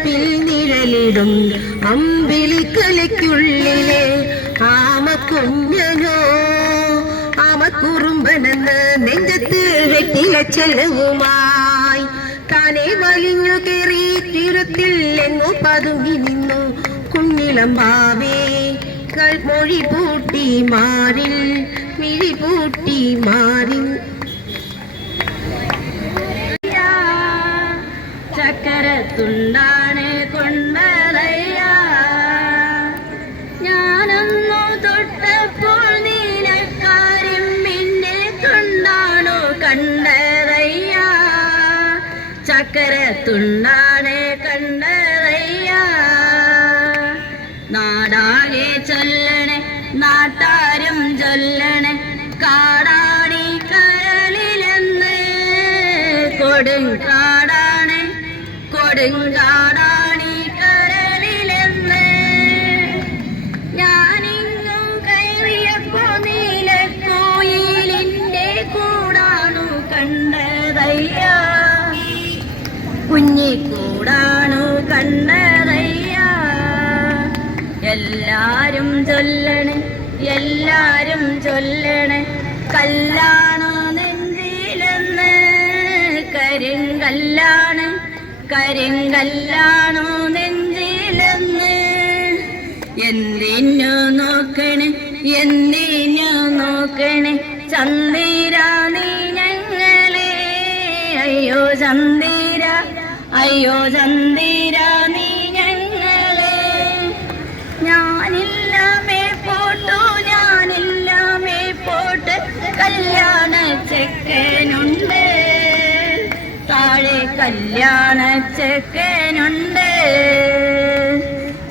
വളപ്പിൽ നിഴലിടും. അമ്പിളി കലയ്ക്കുള്ളിലെ ആമക്കുഞ്ഞനോ ആമക്കുറുമ്പനെന്ന് നെഞ്ചത്ത് വെട്ടില ചെലവുമായി. താനെ വലിഞ്ഞു കയറി തീരത്തിൽ എങ്ങോ പതുങ്ങി നിന്നു. കുഞ്ഞിളം ബാവേ മൊഴി പൂട്ടി മാറിൽ മിഴി പൂട്ടി മാറി ചക്കരത്തുണ്ടാണ് കൊണ്ടാണോ ചക്കര ചക്കരത്തുണ്ടാണ് കണ്ടതയ്യ. നാടാകെ ചൊല്ലണേ നാട്ടാരും ചൊല്ലണേ കാടാണി കരളിലെന്ന് കൊടുങ്കാടാണ് കൊടുങ്കാടാണി കുഞ്ഞിക്കൂടാണു കണ്ടതയ്യ എല്ലാരും ചൊല്ലണേ എല്ലാരും ചൊല്ലണേ. കല്ലാണോ നെഞ്ചിലെന്ന് കരിങ്കല്ലാണ് കരിങ്കല്ലാണോ നെഞ്ചിലെന്ന്. എന്തിനു നോക്കണേ എന്തിനു നോക്കണേ? ചന്ദിരാണി ഞങ്ങളെ അയ്യോ ചന്ദിര അയ്യോ ചന്ദിര നീ ഞങ്ങളെ ഞാനില്ലാമേ പോട്ടു ഞാനില്ലാമേ പോട്ട്. കല്യാണ ചെക്കനുണ്ട് താഴെ കല്യാണ ചെക്കനുണ്ട്.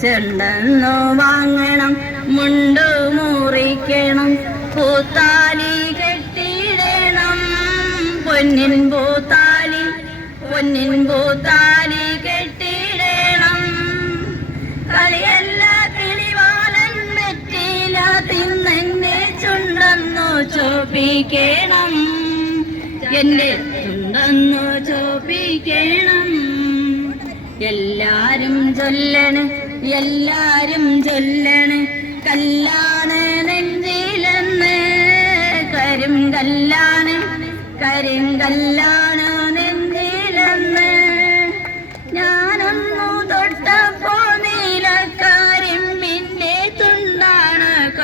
ചെണ്ടെന്നു വാങ്ങണം മുണ്ടു മുറിക്കണം പൂത്താലി കെട്ടിടണം പൊന്നിൻ പൊന്നിൻ പൂത്താലി കെട്ടിടേണം. കളിയല്ല കിളിവാലൻ മെറ്റില തിന്നെ ചുണ്ടെന്നു ചോപ്പിക്കണം. എന്റെ ചുണ്ടെന്നു ചോപ്പിക്കണം. എല്ലാരും ചൊല്ലണ് എല്ലാരും ചൊല്ലണ്. കല്ലാണ് നെഞ്ചിലെന്ന്. കരിം കല്ലാണ്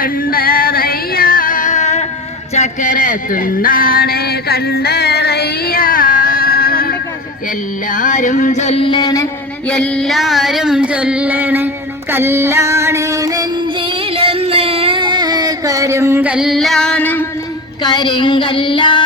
കണ്ടതയ്യ ചക്കര കണ്ടതയ്യ എല്ലാരും ചൊല്ലണ എല്ലാരും ചൊല്ലണ. കല്ലാണ് നെഞ്ചിലെന്ന്. കരും കല്ലാണ് കരിങ്കല്ലാണ്